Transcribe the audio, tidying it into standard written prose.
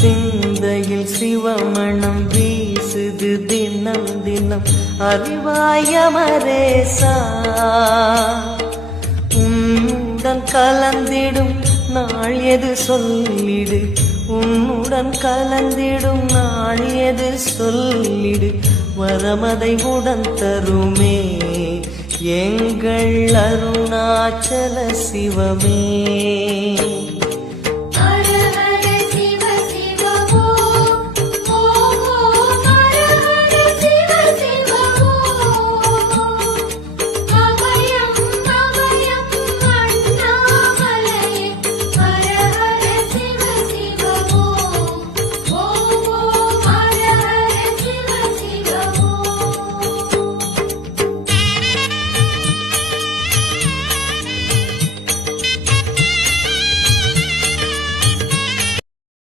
சிந்தையில் சிவமணம் வீசுது தினம் தினம் அறிவாயமரேசா உன்னுடன் கலந்திடும் நாள் எது சொல்லிடு உன்னுடன் கலந்திடும் நாள் எது சொல்லிடு வரமதை உடன் தருமே எங்கள் அருணாச்சல சிவமே.